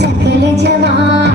सकल जमा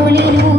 പ്രഭയുടെ